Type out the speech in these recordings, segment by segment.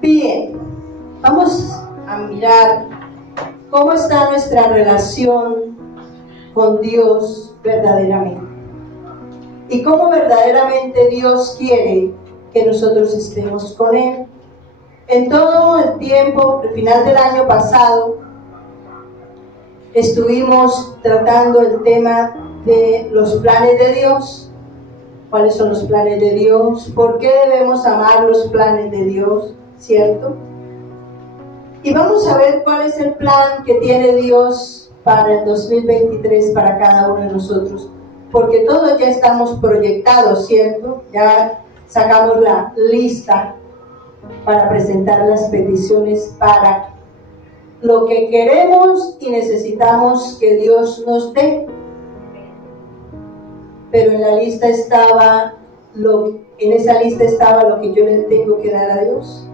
Bien, vamos a mirar cómo está nuestra relación con Dios verdaderamente y cómo verdaderamente Dios quiere que nosotros estemos con Él. En todo el tiempo, al final del año pasado, estuvimos tratando el tema de los planes de Dios. ¿Cuáles son los planes de Dios? ¿Por qué debemos amar los planes de Dios? ¿Cierto? Y vamos a ver cuál es el plan que tiene Dios para el 2023 para cada uno de nosotros. Porque todos ya estamos proyectados, ¿cierto? Ya sacamos la lista para presentar las peticiones para lo que queremos y necesitamos que Dios nos dé. Pero en esa lista estaba lo que yo le tengo que dar a Dios.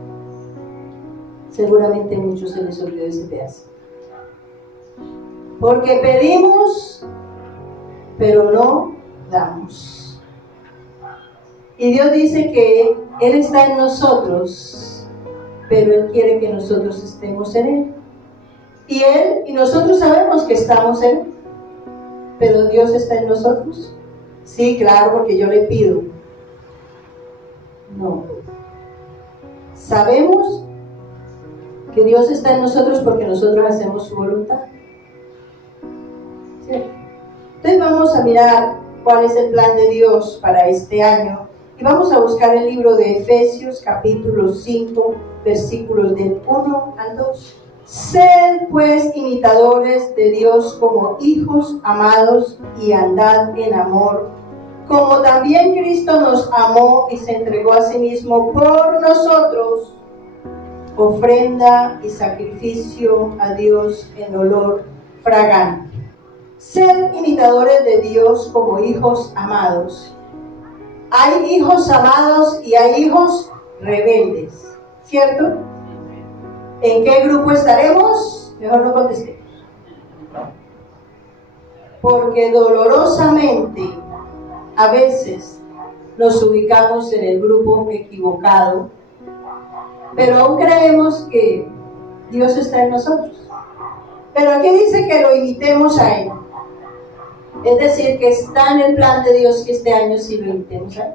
Seguramente a muchos se les olvidó ese pedazo. Porque pedimos, pero no damos. Y Dios dice que Él está en nosotros, pero Él quiere que nosotros estemos en Él. Y nosotros sabemos que estamos en Él, pero Dios está en nosotros. Sí, claro, porque yo le pido. No. Sabemos que Dios está en nosotros porque nosotros hacemos su voluntad. ¿Cierto? Entonces vamos a mirar cuál es el plan de Dios para este año. Y vamos a buscar el libro de Efesios, capítulo 5, versículos del 1 al 2. Sed pues imitadores de Dios como hijos amados y andad en amor, como también Cristo nos amó y se entregó a sí mismo por nosotros, ofrenda y sacrificio a Dios en olor fragante. Sed imitadores de Dios como hijos amados. Hay hijos amados y hay hijos rebeldes, ¿cierto? ¿En qué grupo estaremos? Mejor no contestemos. Porque dolorosamente a veces nos ubicamos en el grupo equivocado, pero aún creemos que Dios está en nosotros. Pero aquí dice que lo imitemos a Él. Es decir, que está en el plan de Dios que este año sí lo imitemos a Él.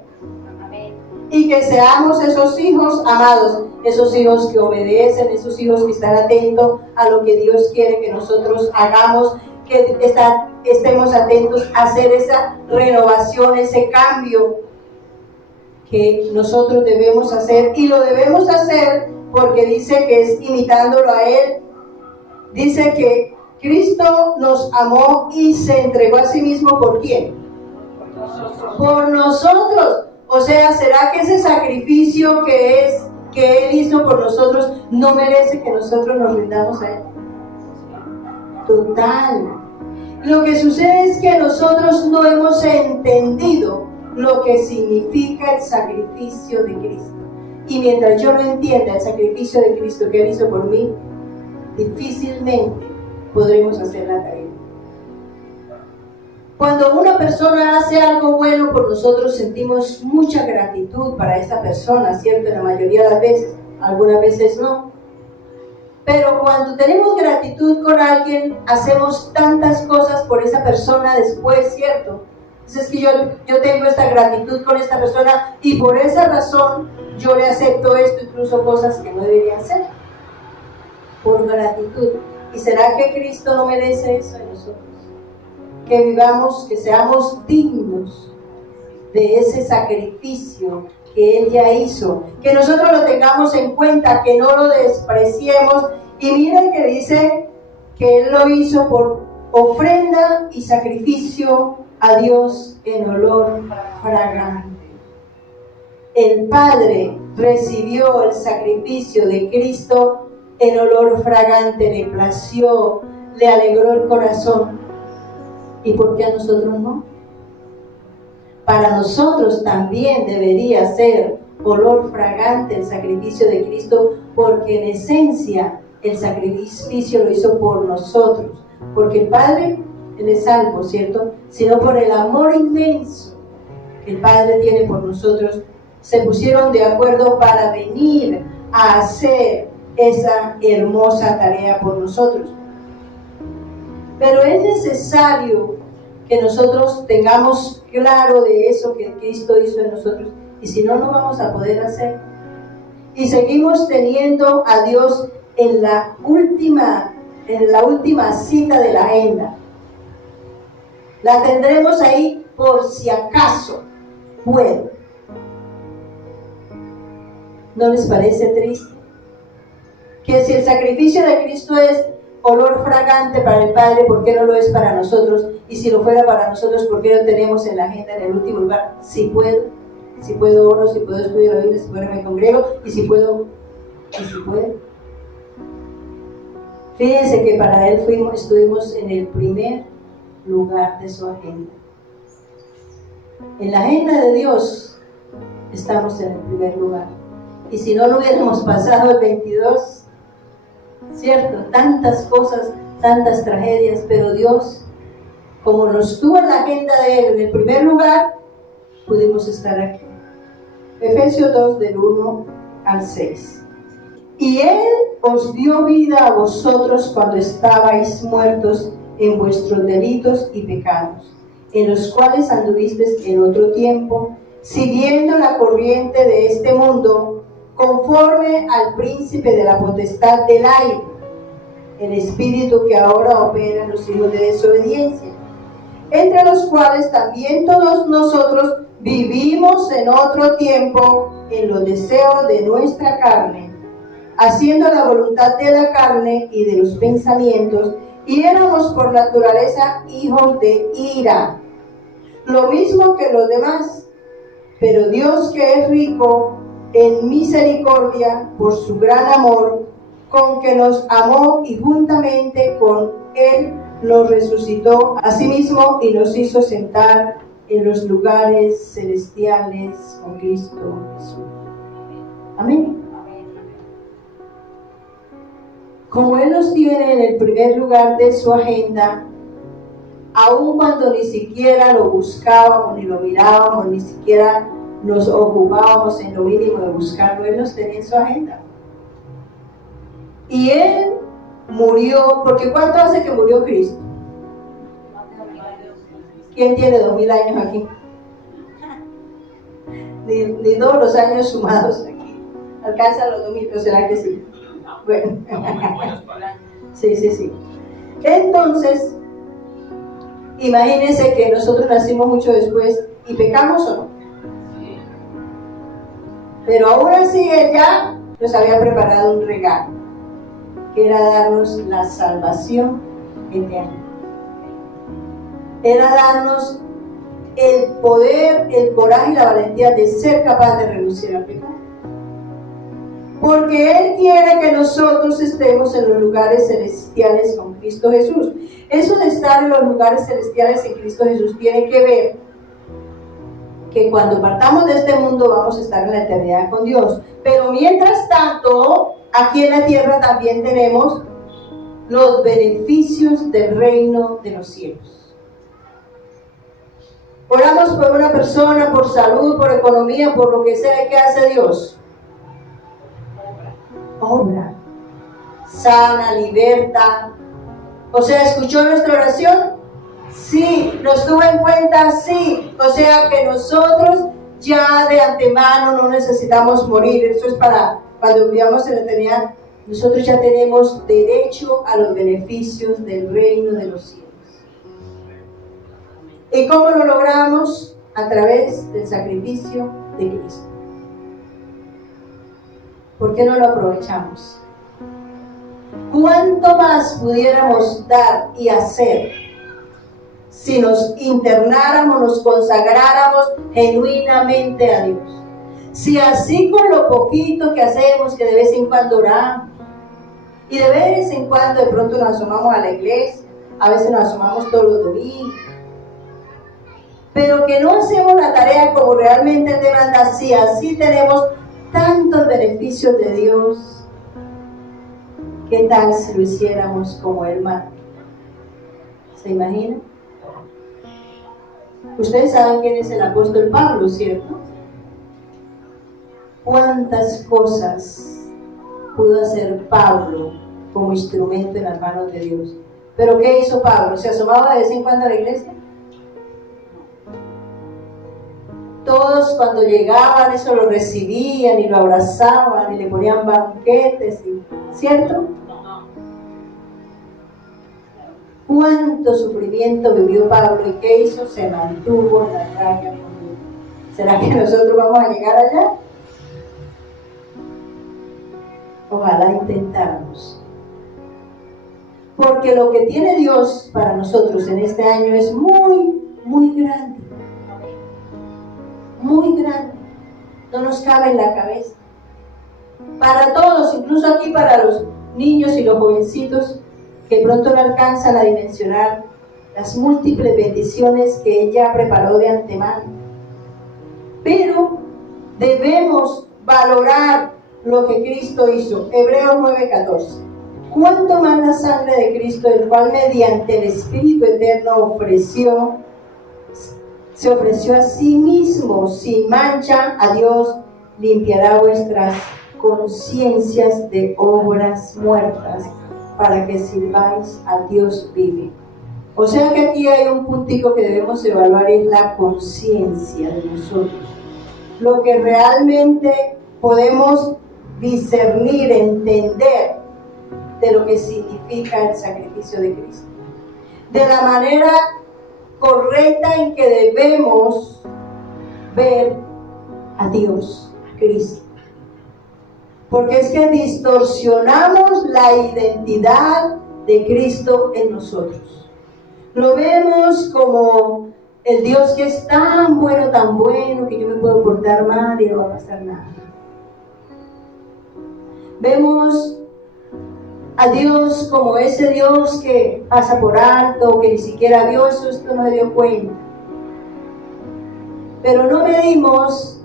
Y que seamos esos hijos amados, esos hijos que obedecen, esos hijos que están atentos a lo que Dios quiere que nosotros hagamos, que estemos atentos a hacer esa renovación, ese cambio que nosotros debemos hacer. Y lo debemos hacer porque dice que es imitándolo a Él. Dice que Cristo nos amó y se entregó a sí mismo. ¿Por quién? Por nosotros. O sea, ¿será que ese sacrificio que Él hizo por nosotros no merece que nosotros nos rindamos a Él? Total. Lo que sucede es que nosotros no hemos entendido lo que significa el sacrificio de Cristo. Y mientras yo no entienda el sacrificio de Cristo que Él hizo por mí, difícilmente podremos hacer la tarea. Cuando una persona hace algo bueno por nosotros, sentimos mucha gratitud para esa persona, ¿cierto? En la mayoría de las veces, algunas veces no. Pero cuando tenemos gratitud con alguien, hacemos tantas cosas por esa persona después, ¿cierto? Entonces es que yo tengo esta gratitud con esta persona y por esa razón yo le acepto esto, incluso cosas que no deberían ser, por gratitud. ¿Y será que Cristo no merece eso de nosotros? Que vivamos, que seamos dignos de ese sacrificio que Él ya hizo, que nosotros lo tengamos en cuenta, que no lo despreciemos. Y miren que dice que Él lo hizo por ofrenda y sacrificio a Dios en olor fragante. El Padre recibió el sacrificio de Cristo en olor fragante, le plació, le alegró el corazón. ¿Y por qué a nosotros no? Para nosotros también debería ser olor fragante el sacrificio de Cristo, porque en esencia el sacrificio lo hizo por nosotros, porque el Padre, Él es algo, ¿cierto? Sino por el amor inmenso que el Padre tiene por nosotros, se pusieron de acuerdo para venir a hacer esa hermosa tarea por nosotros. Pero es necesario que nosotros tengamos claro de eso que Cristo hizo en nosotros, y si no, no vamos a poder hacer. Y seguimos teniendo a Dios en la última cita de la agenda. La tendremos ahí por si acaso puedo. ¿No les parece triste? Que si el sacrificio de Cristo es olor fragante para el Padre, ¿por qué no lo es para nosotros? Y si lo fuera para nosotros, ¿por qué lo tenemos en la agenda en el último lugar? Si puedo oro, si puedo estudiar la Biblia, si puedo me congrego, y si puedo. Fíjense que para Él estuvimos en el primer lugar de su agenda. En la agenda de Dios estamos en el primer lugar. Y si no lo hubiéramos pasado el 22, ¿cierto? Tantas cosas, tantas tragedias, pero Dios, como nos tuvo en la agenda de Él en el primer lugar, pudimos estar aquí. Efesios 2, del 1 al 6. Y Él os dio vida a vosotros cuando estabais muertos en vuestros delitos y pecados, en los cuales anduvisteis en otro tiempo, siguiendo la corriente de este mundo, conforme al príncipe de la potestad del aire, el espíritu que ahora opera en los hijos de desobediencia, entre los cuales también todos nosotros vivimos en otro tiempo en los deseos de nuestra carne, haciendo la voluntad de la carne y de los pensamientos, y éramos por naturaleza hijos de ira, lo mismo que los demás. Pero Dios, que es rico en misericordia por su gran amor, con que nos amó y juntamente con Él nos resucitó a sí mismo y nos hizo sentar en los lugares celestiales con Cristo Jesús. Amén. Como Él nos tiene en el primer lugar de su agenda, aun cuando ni siquiera lo buscábamos, ni lo mirábamos, ni siquiera nos ocupábamos en lo mínimo de buscarlo, Él nos tenía en su agenda. Y Él murió, porque ¿cuánto hace que murió Cristo? ¿Quién tiene 2000 años aquí? Ni todos los años sumados aquí. Alcanza los 2000, ¿o será que sí? Bueno. Sí. Entonces, imagínense que nosotros nacimos mucho después y pecamos o no. Pero aún así Él ya nos había preparado un regalo, que era darnos la salvación eterna. Era darnos el poder, el coraje y la valentía de ser capaz de renunciar al pecado. Porque Él quiere que nosotros estemos en los lugares celestiales con Cristo Jesús. Eso de estar en los lugares celestiales en Cristo Jesús tiene que ver que cuando partamos de este mundo vamos a estar en la eternidad con Dios. Pero mientras tanto, aquí en la tierra también tenemos los beneficios del reino de los cielos. Oramos por una persona, por salud, por economía, por lo que sea. ¿Qué hace Dios? Obra, sana, liberta. O sea, ¿escuchó nuestra oración? Sí. ¿Nos tuvo en cuenta? Sí. O sea que nosotros ya de antemano no necesitamos morir. Eso es para cuando vivamos en la eternidad. Nosotros ya tenemos derecho a los beneficios del reino de los cielos. ¿Y cómo lo logramos? A través del sacrificio de Cristo. ¿Por qué no lo aprovechamos? ¿Cuánto más pudiéramos dar y hacer si nos internáramos, nos consagráramos genuinamente a Dios? Si así con lo poquito que hacemos, que de vez en cuando oramos, y de vez en cuando de pronto nos asomamos a la iglesia, a veces nos asomamos todos los domingos, pero que no hacemos la tarea como realmente demanda, si así tenemos tantos beneficios de Dios, ¿qué tal si lo hiciéramos como Él manda? ¿Se imaginan? Ustedes saben quién es el apóstol Pablo, ¿cierto? ¿Cuántas cosas pudo hacer Pablo como instrumento en las manos de Dios. ¿Pero qué hizo Pablo? ¿Se asomaba de vez en cuando a la iglesia? Todos cuando llegaban, eso lo recibían y lo abrazaban y le ponían banquetes, ¿cierto? ¿Cuánto sufrimiento vivió Pablo y qué hizo? Se mantuvo en la raya con Dios. ¿Será que nosotros vamos a llegar allá? Ojalá intentáramos. Porque lo que tiene Dios para nosotros en este año es muy, muy grande. Muy grande. No nos cabe en la cabeza. Para todos, incluso aquí para los niños y los jovencitos que pronto no alcanzan a dimensionar las múltiples bendiciones que Él ya preparó de antemano. Pero debemos valorar lo que Cristo hizo. Hebreos 9:14. ¿Cuánto más la sangre de Cristo, el cual mediante el Espíritu Eterno se ofreció a sí mismo sin mancha a Dios, limpiará vuestras conciencias de obras muertas para que sirváis a Dios vive? O sea que aquí hay un puntico que debemos evaluar, es la conciencia de nosotros. Lo que realmente podemos discernir, entender de lo que significa el sacrificio de Cristo. De la manera correcta en que debemos ver a Dios, a Cristo. Porque es que distorsionamos la identidad de Cristo en nosotros. Lo vemos como el Dios que es tan bueno, que yo me puedo portar mal y no va a pasar nada. Vemos a Dios como ese Dios que pasa por alto, que ni siquiera vio eso, esto no se dio cuenta. Pero no medimos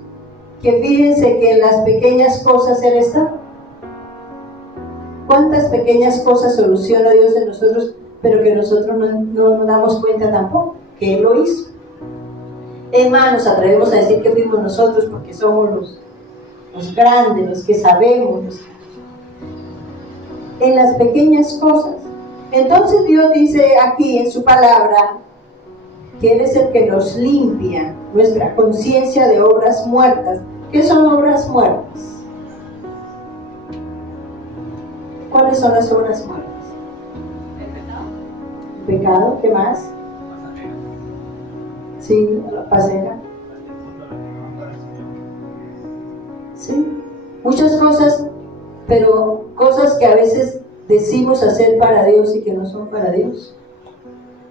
que fíjense que en las pequeñas cosas Él está. ¿Cuántas pequeñas cosas soluciona Dios en nosotros, pero que nosotros no nos damos cuenta tampoco que Él lo hizo? Es más, nos atrevemos a decir que fuimos nosotros porque somos los grandes, los que sabemos, en las pequeñas cosas. Entonces Dios dice aquí en su palabra que Él es el que nos limpia nuestra conciencia de obras muertas. ¿Qué son obras muertas? ¿Cuáles son las obras muertas? El pecado, ¿qué más? Sí, la pasera. Sí, muchas cosas, pero cosas que a veces decimos hacer para Dios y que no son para Dios.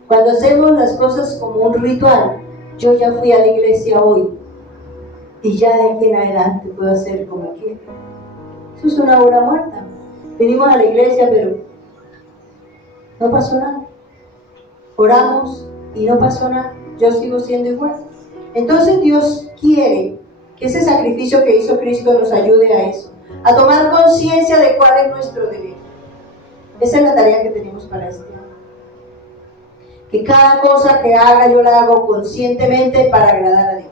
Cuando hacemos las cosas como un ritual, yo ya fui a la iglesia hoy y ya de aquí en adelante puedo hacer como quiera. Eso es una obra muerta. Vinimos a la iglesia, pero no pasó nada. Oramos y no pasó nada. Yo sigo siendo igual. Entonces Dios quiere que ese sacrificio que hizo Cristo nos ayude a eso, a tomar conciencia de cuál es nuestro deber. Esa es la tarea que tenemos para este año. Que cada cosa que haga yo la hago conscientemente para agradar a Dios.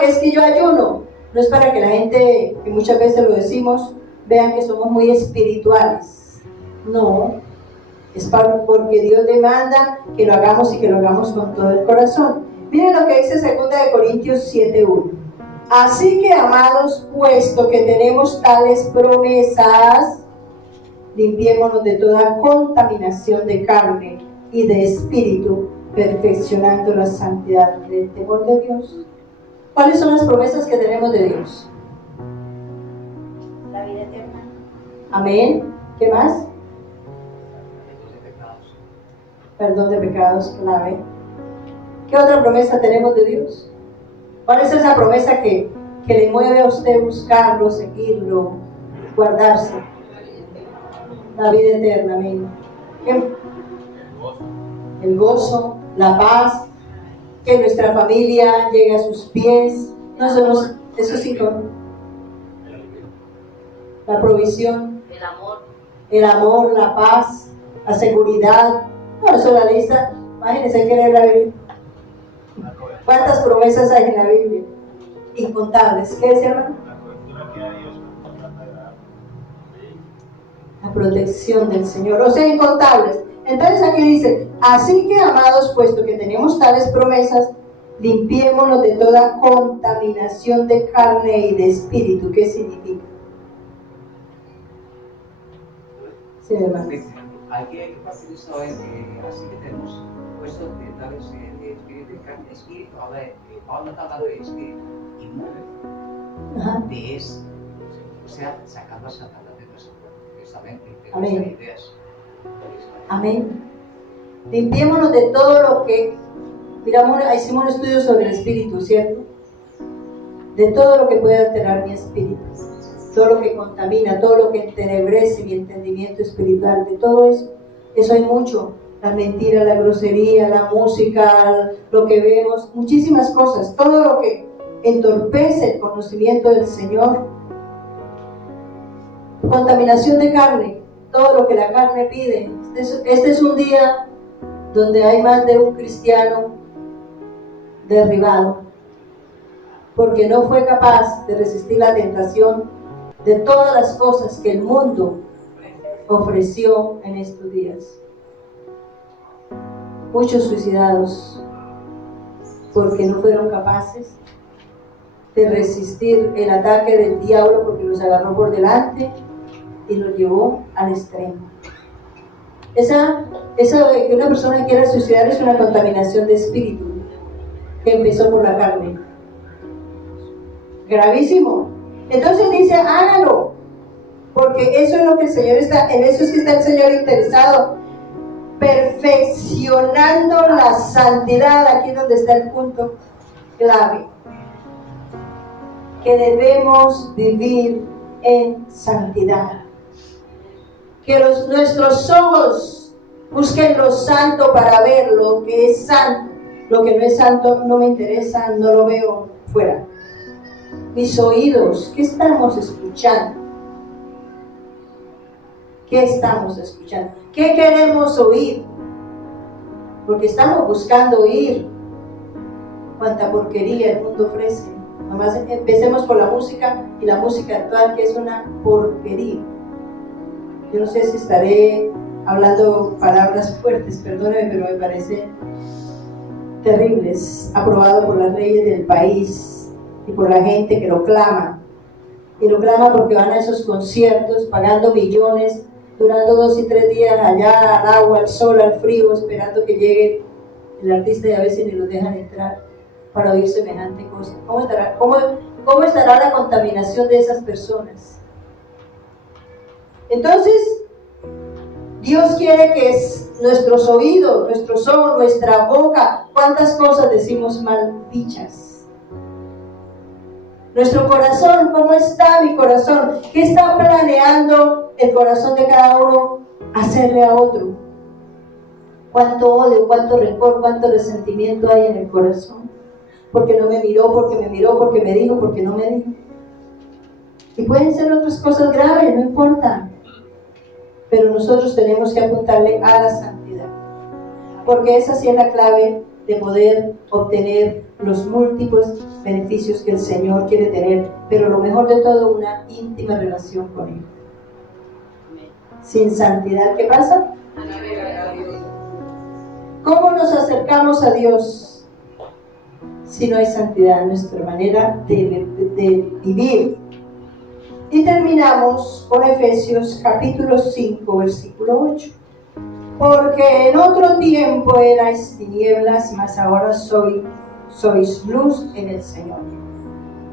Que es que yo ayuno. No es para que la gente, que muchas veces lo decimos, vean que somos muy espirituales. No, es porque Dios demanda que lo hagamos y que lo hagamos con todo el corazón. Miren lo que dice 2 Corintios 7:1. Así que, amados, puesto que tenemos tales promesas, limpiémonos de toda contaminación de carne y de espíritu, perfeccionando la santidad del temor de Dios. ¿Cuáles son las promesas que tenemos de Dios? La vida eterna. Amén. ¿Qué más? Perdón de pecados, clave. ¿Qué otra promesa tenemos de Dios? ¿Cuál es esa promesa que le mueve a usted buscarlo, seguirlo, guardarse? La vida eterna, amén. El gozo, la paz, que nuestra familia llegue a sus pies. No somos, eso sí, la provisión, el amor, la paz, la seguridad. No, eso es la lista. Imagínense, hay que leer la Biblia. ¿Cuántas promesas hay en la Biblia? Incontables. ¿Qué decía, hermano? protección del Señor, o sea, incontables. Entonces aquí dice, así que amados, puesto que tenemos tales promesas, limpiémonos de toda contaminación de carne y de espíritu. ¿Qué significa? Sí, hermano. Aquí hay que partir de saber que así que tenemos puesto de tales de espíritu de carne, espíritu, habla de, Pablo está hablando de espíritu inmundo, de eso, o sea, sacando a Satanás de nuestro testamento y de nuestras ideas. Amén. Limpiémonos de todo lo que, miramos, hicimos un estudio sobre el espíritu, ¿cierto? De todo lo que puede alterar mi espíritu, todo lo que contamina, todo lo que entenebrece mi entendimiento espiritual, de todo eso. Eso hay mucho, la mentira, la grosería, la música, lo que vemos, muchísimas cosas, todo lo que entorpece el conocimiento del Señor. Contaminación de carne, todo lo que la carne pide. Este es un día donde hay más de un cristiano derribado, porque no fue capaz de resistir la tentación de todas las cosas que el mundo ofreció en estos días. Muchos suicidados porque no fueron capaces de resistir el ataque del diablo, porque los agarró por delante y los llevó al extremo. Esa de que una persona quiera suicidar es una contaminación de espíritu que empezó por la carne. Gravísimo. Entonces dice, hágalo, porque eso es lo que el Señor está, en eso es que está el Señor interesado, perfeccionando la santidad. Aquí es donde está el punto clave, que debemos vivir en santidad. Que nuestros ojos busquen lo santo para ver lo que es santo. Lo que no es santo no me interesa, no lo veo, fuera. Mis oídos, ¿qué estamos escuchando? ¿Qué estamos escuchando? ¿Qué queremos oír? Porque estamos buscando oír cuánta porquería el mundo ofrece. Nomás empecemos por la música, y la música actual, que es una porquería. Yo no sé si estaré hablando palabras fuertes, perdónenme, pero me parecen terribles, aprobado por las leyes del país y por la gente que lo clama. Y lo clama porque van a esos conciertos pagando millones, durando 2 y 3 días allá, al agua, al sol, al frío, esperando que llegue el artista, y a veces ni los dejan entrar para oír semejante cosa. ¿Cómo estará la contaminación de esas personas? Entonces, Dios quiere que nuestros oídos, nuestros ojos, nuestra boca, cuántas cosas decimos mal dichas. Nuestro corazón, ¿cómo está mi corazón? ¿Qué está planeando el corazón de cada uno hacerle a otro? ¿Cuánto odio, cuánto rencor, cuánto resentimiento hay en el corazón? Porque no me miró, porque me miró, porque me dijo, porque no me dijo. Y pueden ser otras cosas graves, no importa. Pero nosotros tenemos que apuntarle a la santidad, porque esa sí es la clave de poder obtener los múltiples beneficios que el Señor quiere tener, pero lo mejor de todo, una íntima relación con Él. Sin santidad, ¿qué pasa? ¿Cómo nos acercamos a Dios si no hay santidad en nuestra manera de vivir? Y terminamos con Efesios capítulo 5, versículo 8. Porque en otro tiempo erais tinieblas, mas ahora sois luz en el Señor.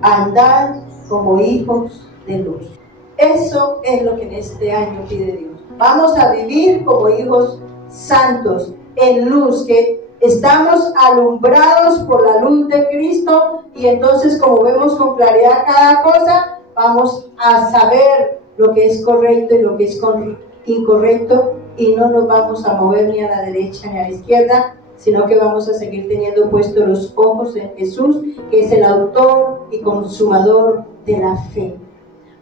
Andad como hijos de luz. Eso es lo que en este año pide Dios. Vamos a vivir como hijos santos, en luz, que estamos alumbrados por la luz de Cristo, y entonces, como vemos con claridad cada cosa, vamos a saber lo que es correcto y lo que es incorrecto, y no nos vamos a mover ni a la derecha ni a la izquierda, sino que vamos a seguir teniendo puestos los ojos en Jesús, que es el autor y consumador de la fe.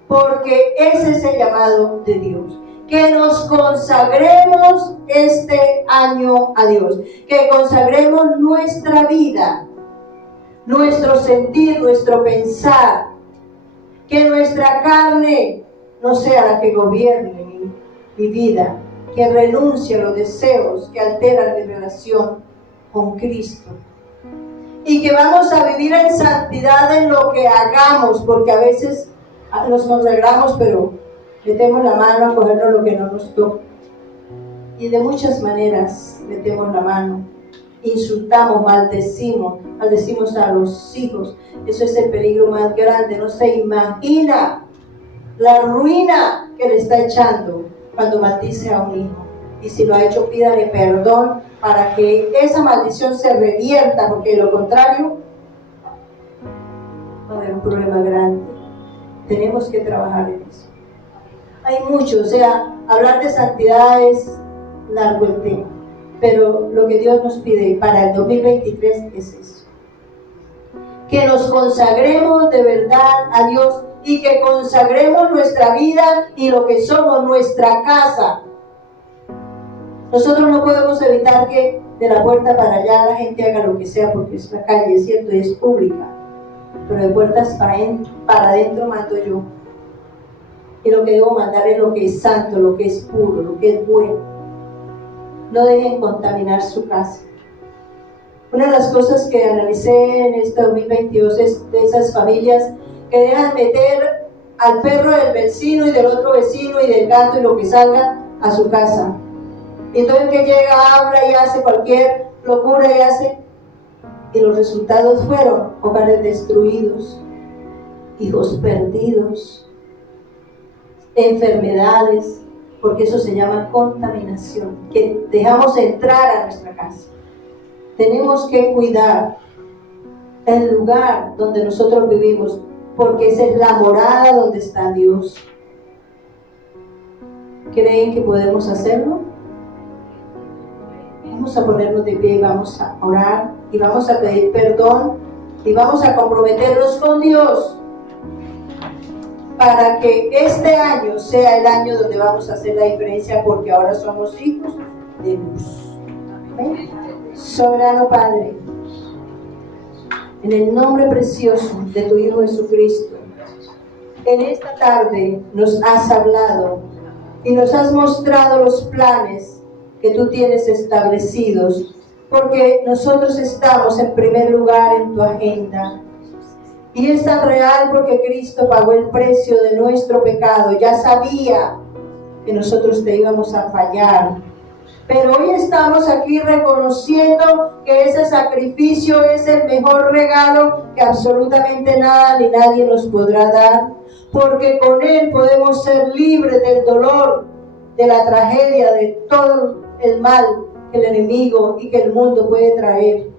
Porque ese es el llamado de Dios. Que nos consagremos este año a Dios. Que consagremos nuestra vida, nuestro sentir, nuestro pensar. Que nuestra carne no sea la que gobierne y vida, que renuncie a los deseos que alteran mi relación con Cristo. Y que vamos a vivir en santidad en lo que hagamos, porque a veces nos consagramos, pero metemos la mano a cogernos lo que no nos toca. Y de muchas maneras metemos la mano. Insultamos, maldecimos a los hijos. Eso es el peligro más grande. No se imagina la ruina que le está echando cuando maldice a un hijo. Y si lo ha hecho, pídale perdón para que esa maldición se revierta, porque de lo contrario va a haber un problema grande. Tenemos que trabajar en eso. Hay mucho, o sea, hablar de santidad es largo el tema, pero lo que Dios nos pide para el 2023 es eso: que nos consagremos de verdad a Dios y que consagremos nuestra vida y lo que somos, nuestra casa. Nosotros no podemos evitar que de la puerta para allá la gente haga lo que sea, porque es una calle, es cierto, y es pública, pero de puertas para adentro mando yo. Y lo que debo mandar es lo que es santo, lo que es puro, lo que es bueno. No dejen contaminar su casa. Una de las cosas que analicé en este 2022 es de esas familias que dejan meter al perro del vecino y del otro vecino y del gato y lo que salga a su casa. Y entonces que llega, habla y hace cualquier locura y los resultados fueron hogares destruidos, hijos perdidos, enfermedades, porque eso se llama contaminación, que dejamos entrar a nuestra casa. Tenemos que cuidar el lugar donde nosotros vivimos, porque esa es la morada donde está Dios. ¿Creen que podemos hacerlo? Vamos a ponernos de pie y vamos a orar y vamos a pedir perdón y vamos a comprometernos con Dios para que este año sea el año donde vamos a hacer la diferencia, porque ahora somos hijos de luz. ¿Ven? Soberano Padre, en el nombre precioso de tu Hijo Jesucristo, en esta tarde nos has hablado y nos has mostrado los planes que tú tienes establecidos, porque nosotros estamos en primer lugar en tu agenda. Y es tan real porque Cristo pagó el precio de nuestro pecado. Ya sabía que nosotros te íbamos a fallar, pero hoy estamos aquí reconociendo que ese sacrificio es el mejor regalo que absolutamente nada ni nadie nos podrá dar, porque con él podemos ser libres del dolor, de la tragedia, de todo el mal que el enemigo y que el mundo puede traer.